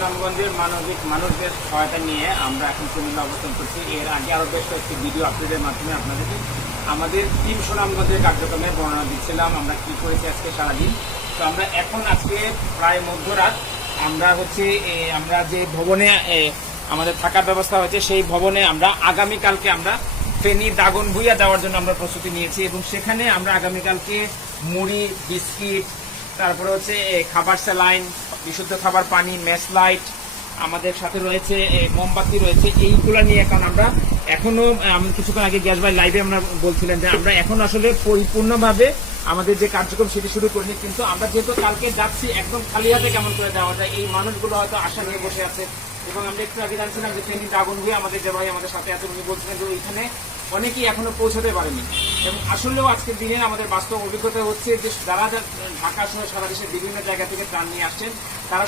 সুনামগঞ্জের মানবিক মানুষদের সহায়তা নিয়ে আমরা এখন কুমিল্লা অবস্থান করছি। এর আগে আরও বেশ কয়েকটি ভিডিও আপলোডের মাধ্যমে আপনাদেরকে আমাদের টিম সুনামগঞ্জের কার্যক্রমে বর্ণনা দিচ্ছিলাম, আমরা কি করেছি আজকে সারাদিন। তো আমরা এখন আজকে প্রায় মধ্যরাত আমরা যে ভবনে আমাদের থাকার ব্যবস্থা হয়েছে সেই ভবনে আমরা আগামীকালকে আমরা ফেনী দাগন ভুইয়া দেওয়ার জন্য আমরা প্রস্তুতি নিয়েছি এবং সেখানে আমরা আগামীকালকে মুড়ি, বিস্কিট, তারপরে হচ্ছে খাবার স্যালাইন, বিশুদ্ধ খাবার পানি, মেস লাইট, আমাদের সাথে রয়েছে মোমবাতি রয়েছে, এইগুলো নিয়ে এখন আমরা এখনো কিছুক্ষণ আগে গ্যাস ভাই লাইভে আমরা বলছিলেন যে আমরা এখন আসলে পরিপূর্ণভাবে আমাদের যে কার্যক্রম সেটি শুরু করিনি, কিন্তু আমরা যেহেতু কালকে যাচ্ছি একদম খালি হাতে কেমন করে দেওয়া যায়, এই মানুষগুলো হয়তো আশা নিয়ে বসে আছে। এবং আমরা একটু আগে জানছিলাম যে ফেনী দাগন ভুইয়া আমাদের যে ভাই আমাদের সাথে আছে উনি বলছিলেন যে ওইখানে অনেকেই এখনো পৌঁছাতে পারেনি। এবং আসলেও আজকের দিনে আমাদের বাস্তব অভিজ্ঞতা হচ্ছে যে যারা ঢাকা সহ সারা দেশের বিভিন্ন জায়গা থেকে ত্রাণ নিয়ে আসছেন তারা